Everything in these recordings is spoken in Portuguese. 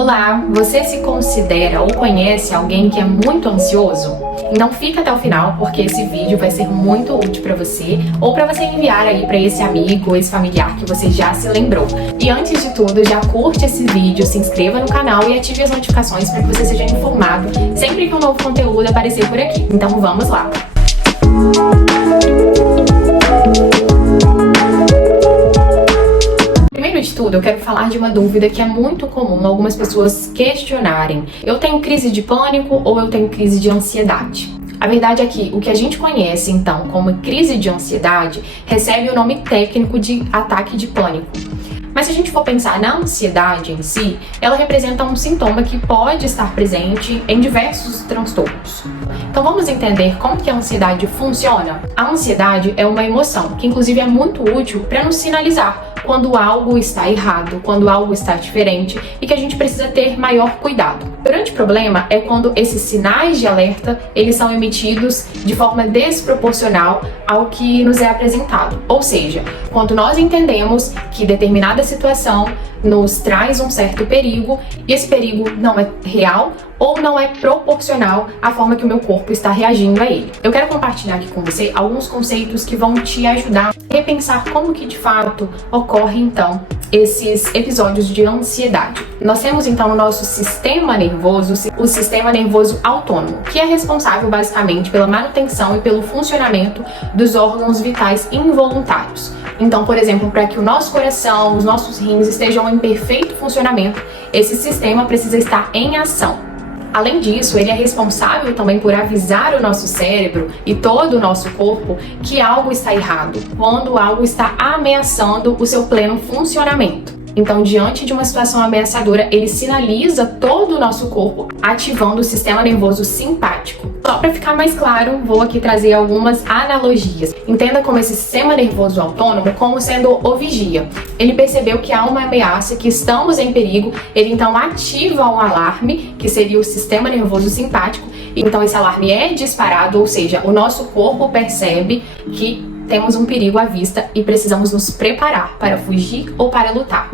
Olá, você se considera ou conhece alguém que é muito ansioso? Então fica até o final porque esse vídeo vai ser muito útil para você ou para você enviar aí para esse amigo ou esse familiar que você já se lembrou. E antes de tudo, já curte esse vídeo, se inscreva no canal e ative as notificações para que você seja informado sempre que um novo conteúdo aparecer por aqui. Então vamos lá! Primeiro de tudo, eu quero falar de uma dúvida que é muito comum algumas pessoas questionarem. Eu tenho crise de pânico ou eu tenho crise de ansiedade? A verdade é que o que a gente conhece, então, como crise de ansiedade, recebe o nome técnico de ataque de pânico. Mas se a gente for pensar na ansiedade em si, ela representa um sintoma que pode estar presente em diversos transtornos. Então vamos entender como que a ansiedade funciona? A ansiedade é uma emoção que inclusive é muito útil para nos sinalizar quando algo está errado, quando algo está diferente e que a gente precisa ter maior cuidado. O grande problema é quando esses sinais de alerta, eles são emitidos de forma desproporcional ao que nos é apresentado. Ou seja, quando nós entendemos que determinada situação nos traz um certo perigo e esse perigo não é real ou não é proporcional à forma que o meu corpo está reagindo a ele. Eu quero compartilhar aqui com você alguns conceitos que vão te ajudar a repensar como que de fato ocorre então esses episódios de ansiedade. Nós temos então o nosso sistema nervoso, o sistema nervoso autônomo, que é responsável basicamente pela manutenção e pelo funcionamento dos órgãos vitais involuntários. Então, por exemplo, para que o nosso coração, os nossos rins estejam em perfeito funcionamento, esse sistema precisa estar em ação. Além disso, ele é responsável também por avisar o nosso cérebro e todo o nosso corpo que algo está errado, quando algo está ameaçando o seu pleno funcionamento. Então, diante de uma situação ameaçadora, ele sinaliza todo o nosso corpo, ativando o sistema nervoso simpático. Só para ficar mais claro, vou aqui trazer algumas analogias. Entenda como esse sistema nervoso autônomo como sendo o vigia. Ele percebeu que há uma ameaça, que estamos em perigo, ele então ativa um alarme, que seria o sistema nervoso simpático. Então esse alarme é disparado, ou seja, o nosso corpo percebe que temos um perigo à vista e precisamos nos preparar para fugir ou para lutar.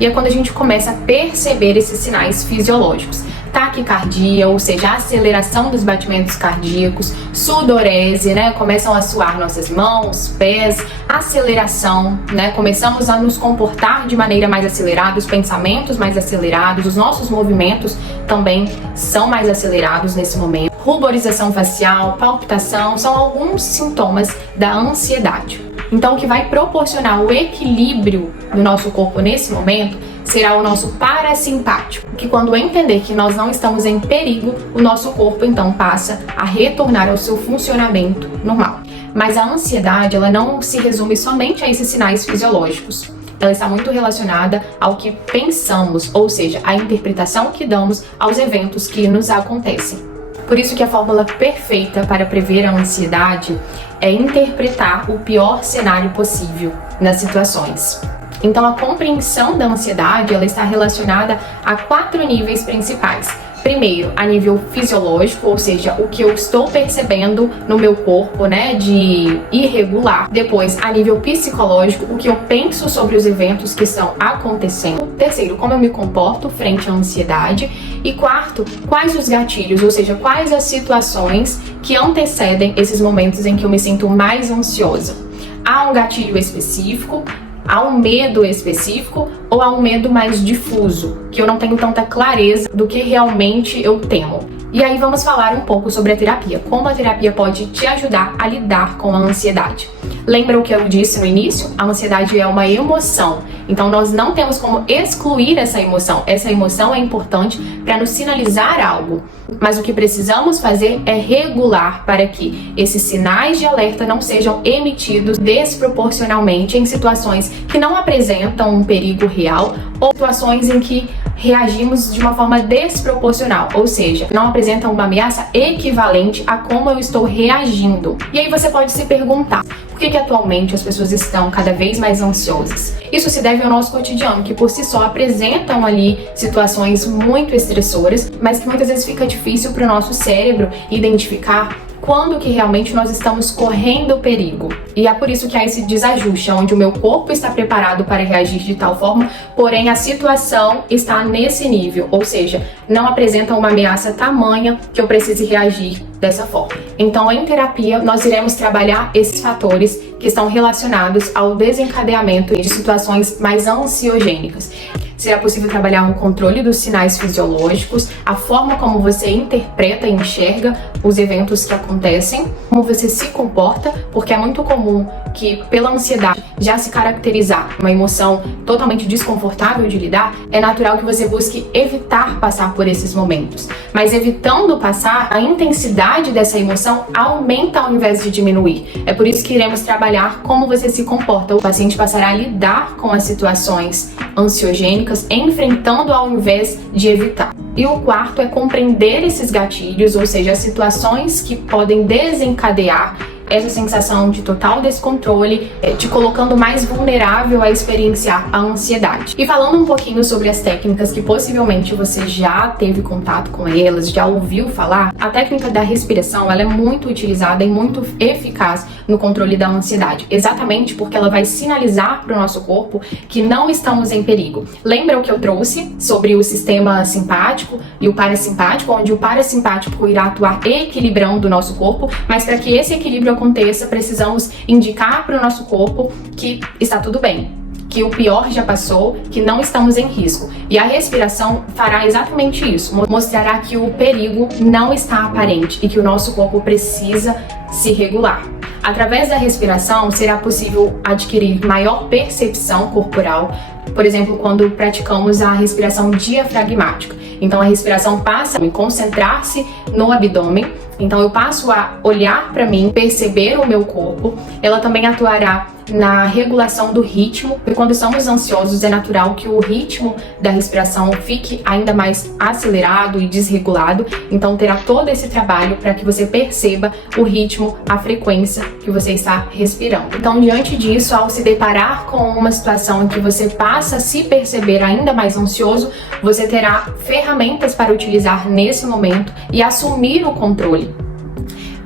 E é quando a gente começa a perceber esses sinais fisiológicos. Taquicardia, ou seja, a aceleração dos batimentos cardíacos, sudorese, começam a suar nossas mãos, pés, aceleração, começamos a nos comportar de maneira mais acelerada, os pensamentos mais acelerados, os nossos movimentos também são mais acelerados nesse momento. Ruborização facial, palpitação, são alguns sintomas da ansiedade. Então, o que vai proporcionar o equilíbrio do nosso corpo nesse momento será o nosso parasimpático, que quando entender que nós não estamos em perigo, o nosso corpo então passa a retornar ao seu funcionamento normal. Mas a ansiedade, ela não se resume somente a esses sinais fisiológicos. Ela está muito relacionada ao que pensamos, ou seja, a interpretação que damos aos eventos que nos acontecem. Por isso que a fórmula perfeita para prever a ansiedade é interpretar o pior cenário possível nas situações. Então, a compreensão da ansiedade, ela está relacionada a 4 níveis principais. Primeiro, a nível fisiológico, ou seja, o que eu estou percebendo no meu corpo, de irregular. Depois, a nível psicológico, o que eu penso sobre os eventos que estão acontecendo. Terceiro, como eu me comporto frente à ansiedade. E quarto, quais os gatilhos, ou seja, quais as situações que antecedem esses momentos em que eu me sinto mais ansiosa. Há um gatilho específico? Há um medo específico ou há um medo mais difuso, que eu não tenho tanta clareza do que realmente eu temo? E aí vamos falar um pouco sobre a terapia, como a terapia pode te ajudar a lidar com a ansiedade. Lembra o que eu disse no início? A ansiedade é uma emoção, então nós não temos como excluir essa emoção. Essa emoção é importante para nos sinalizar algo, mas o que precisamos fazer é regular para que esses sinais de alerta não sejam emitidos desproporcionalmente em situações que não apresentam um perigo real ou situações em que reagimos de uma forma desproporcional, ou seja, não apresentam uma ameaça equivalente a como eu estou reagindo. E aí você pode se perguntar, por que atualmente as pessoas estão cada vez mais ansiosas? Isso se deve ao nosso cotidiano, que por si só apresentam ali situações muito estressoras, mas que muitas vezes fica difícil para o nosso cérebro identificar quando que realmente nós estamos correndo perigo. E é por isso que há esse desajuste, onde o meu corpo está preparado para reagir de tal forma, porém a situação está nesse nível, ou seja, não apresenta uma ameaça tamanha que eu precise reagir dessa forma. Então, em terapia, nós iremos trabalhar esses fatores que estão relacionados ao desencadeamento de situações mais ansiogênicas. Será possível trabalhar no controle dos sinais fisiológicos, a forma como você interpreta e enxerga os eventos que acontecem, como você se comporta, porque é muito comum que pela ansiedade já se caracterizar uma emoção totalmente desconfortável de lidar, é natural que você busque evitar passar por esses momentos. Mas evitando passar, a intensidade dessa emoção aumenta ao invés de diminuir. É por isso que iremos trabalhar como você se comporta. O paciente passará a lidar com as situações ansiogênicas, enfrentando ao invés de evitar. E o quarto é compreender esses gatilhos, ou seja, as situações que podem desencadear essa sensação de total descontrole, te colocando mais vulnerável a experienciar a ansiedade. E falando um pouquinho sobre as técnicas que possivelmente você já teve contato com elas, já ouviu falar, a técnica da respiração ela é muito utilizada e muito eficaz no controle da ansiedade, exatamente porque ela vai sinalizar para o nosso corpo que não estamos em perigo. Lembra o que eu trouxe sobre o sistema simpático e o parasimpático, onde o parasimpático irá atuar equilibrando o nosso corpo, mas para que esse equilíbrio aconteça, precisamos indicar para o nosso corpo que está tudo bem, que o pior já passou, que não estamos em risco. E a respiração fará exatamente isso, mostrará que o perigo não está aparente e que o nosso corpo precisa se regular. Através da respiração, será possível adquirir maior percepção corporal, por exemplo, quando praticamos a respiração diafragmática. Então, a respiração passa a concentrar-se no abdômen. Então, eu passo a olhar para mim, perceber o meu corpo. Ela também atuará na regulação do ritmo, porque quando estamos ansiosos é natural que o ritmo da respiração fique ainda mais acelerado e desregulado. Então, terá todo esse trabalho para que você perceba o ritmo, a frequência que você está respirando. Então, diante disso, ao se deparar com uma situação em que você passa a se perceber ainda mais ansioso, você terá ferramentas para utilizar nesse momento e assumir o controle.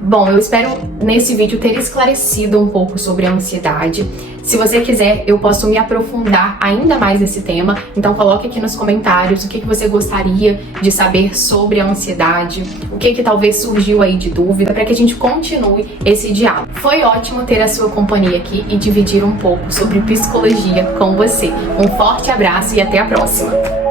Bom, eu espero nesse vídeo ter esclarecido um pouco sobre a ansiedade. Se você quiser, eu posso me aprofundar ainda mais nesse tema, então coloque aqui nos comentários o que você gostaria de saber sobre a ansiedade, o que talvez surgiu aí de dúvida, para que a gente continue esse diálogo. Foi ótimo ter a sua companhia aqui e dividir um pouco sobre psicologia com você. Um forte abraço e até a próxima!